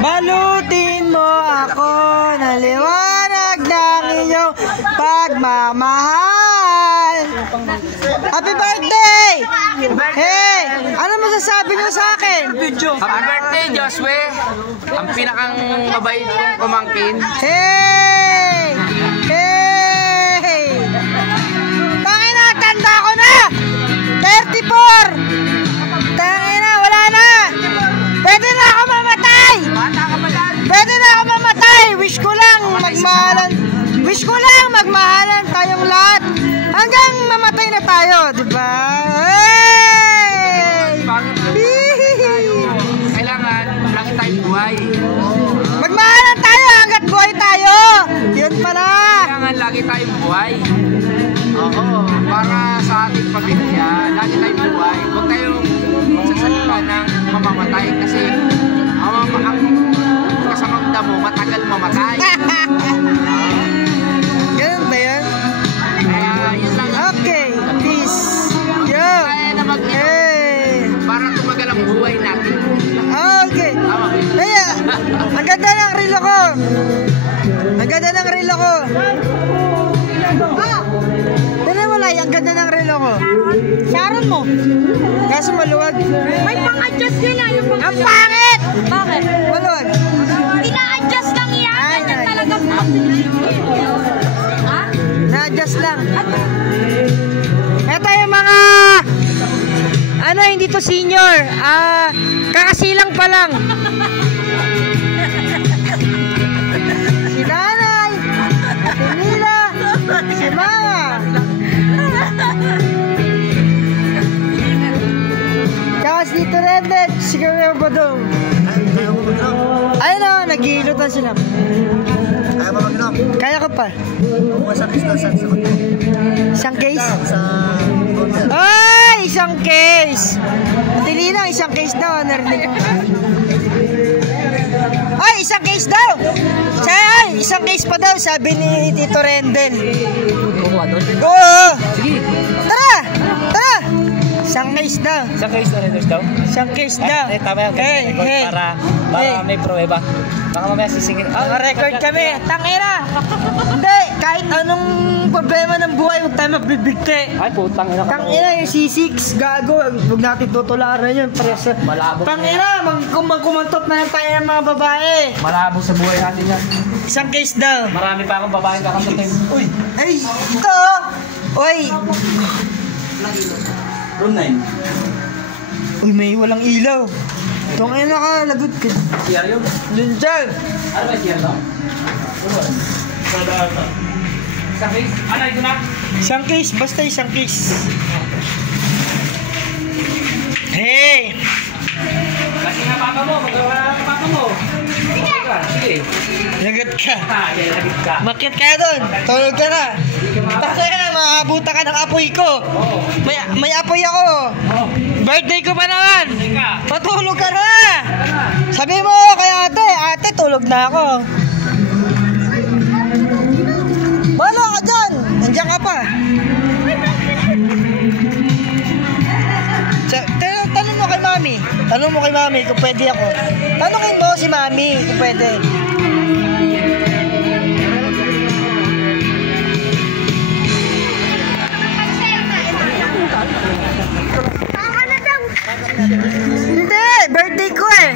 Balutin mo ako na liwanag ng iyong pagmamahal. Happy birthday! Hey! Ano masasabi niyo sa akin? Happy birthday, Joshua! Ang pinakang mabait kong pamangkin. Hey! Hey! Tangina, tanda ko na! 34! Tangina, wala na! Pwede na ako mamatay! Pwede na ako mamatay! Wish ko lang magmahalan tayong lahat hanggang mamatay na tayo, di ba? Hey! Kailangan lagi tayong buhay. Magmahalan tayo hanggat buhay tayo! Yun pala! Kailangan lagi tayong buhay. Oo, para sa ating pamilya, lagi tayong buhay. Huwag tayong magsasalita ng mamamatay kasi ang kasamang damo matagal mamatay. Ganun ba yun? Kaya yun lang. Okay, peace. Yo! Kaya na para tumagal ang buhay natin. Okay. Kaya, ang ganda ng reel ako. Ang ganda ng reel ako. Tignan mo lang, ang ganda ng reel ako. Sharon mo. Kaso maluwag. May pang-adjust yun yan. Ang pangit! Bakit? Maluwag. Ina-adjust lang yan. Ganyan talaga. Ha? Na-adjust lang. Ito yung mga hindi to senior. Kakasilang pa lang. Si nanay, si Mila, si mama. Tsaka si Tito Rendet, si Kamil Badong. Ayun o, nag-iilot na sila. Kaya ba mag-inom? Kaya ko pa. Isang case? Ay! Isang case! Tili lang, isang case daw. Narinig ko. Ay! Isang case daw! Ay! Isang case pa daw, sabi ni Tito Rendel. Oo! Sige. Tara! Tara! Isang case daw. Isang case na rin daw? Isang case daw. Tama yan. Hey! Para may pruweba. Baka mamaya sisingin. Naka-record kami. Tangina! Hindi! Kahit anong problema ng buhay, huwag tayo magbibigti. Ay, putang ina ka. Tangina yung C6, gago. Huwag natin tutularan yun. Malabo. Tangina, kumantot na lang tayo ng mga babae. Malabo sa buhay natin yan. Isang case daw. Marami pa akong babaeng kakantutin. Uy! Ay! Ito! Uy! Room 9. Uy, may walang ilaw. Tangina ka, lagot ka. CR yun? Dun dyan. Ano ba CR no? Isang case? Ano, ito na? Isang case, basta isang case. Hey! Kasi nga papa mo, magawa ng papa mo. Sige. Lagot ka. Lagot ka. Makit ka doon. Tulog ka na. Kasi na, makabuta ka ng apoy ko. May apoy ako. Birthday ko pa naman. Patulog ka na. Sabi mo kay ate, tulog na ako. Wala ka dyan. Nandiyan ka pa. Tanong mo kay mami. Tanong mo kay mami kung pwede ako. Tanongin mo si mami kung pwede. Hindi, birthday ko eh.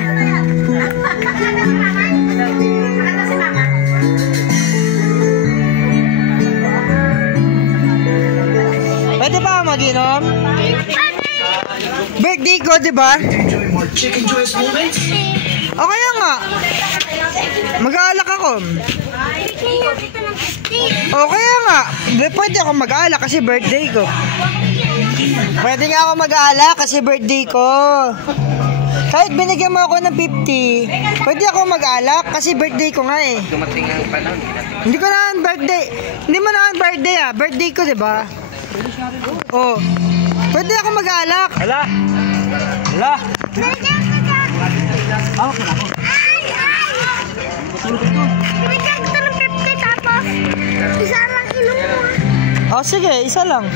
Pwede ba mag-inom? Birthday ko, di ba? O kaya nga. Mag-aalak ako. O kaya nga. Pwede ako mag-aalak kasi birthday ko. Pwede nga ako mag-aalak kasi birthday ko. Kahit binigyan mo ako ng 50, pwede ako mag-alak kasi birthday ko nga eh. Dumating ang panahon. Hindi ko naman birthday. Hindi mo naman birthday ah. Birthday ko, di ba? Oh. Pwede ako mag-alak. Hala. Hala. Binigyan ko ng 50 tapos isa lang inom mo. Oh, sige, isa lang.